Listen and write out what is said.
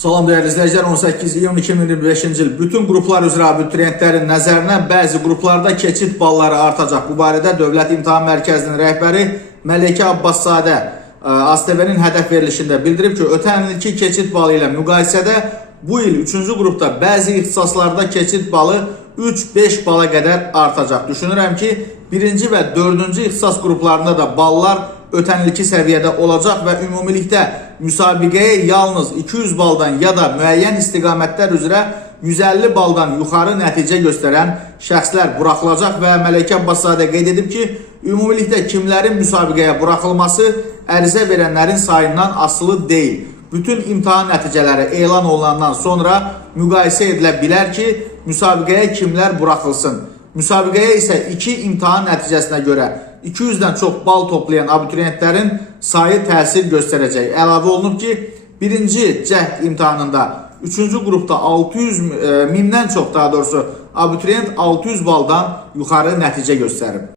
Salam değerli izleyiciler, 18 iyun 2025-ci il bütün qruplar üzrə abituriyentlərin nəzərinə bəzi qruplarda keçid balları artacaq. Bu barədə Dövlət İmtahan Mərkəzinin rəhbəri Məleykə Abbaszadə ASTV-nin hədəf verilişində bildirib ki, ötən ilki keçid balı ilə müqayisədə bu il 3-cü qrupda bəzi ixtisaslarda keçid balı 3-5 bala qədər artacaq. Düşünürəm ki, 1-ci və 4-cü ixtisas qruplarında da ballar ötən ilki səviyyədə olacaq və ümumilikdə müsabiqəyə yalnız 200 baldan ya da müəyyən istiqamətlər üzrə 150 baldan yuxarı nəticə göstərən şəxslər buraxılacaq və Məleykə Abbaszadə qeyd edib ki, ümumilikdə kimlərin müsabiqəyə buraxılması ərizə verənlərin sayından asılı deyil. Bütün imtahan nəticələri elan olunandan sonra müqayisə edilə bilər ki, müsabiqəyə kimlər buraxılsın. Müsabiqəyə isə 2 imtahan nəticəsinə görə 200-dən çox bal toplayan abituriyentlərin sayı təsir göstərəcək. Əlavə olunub ki, 1-ci cəhd imtahanında 3-cü qrupda 1000-dən çox, daha doğrusu abituriyent 600 baldan yuxarı nəticə göstərib.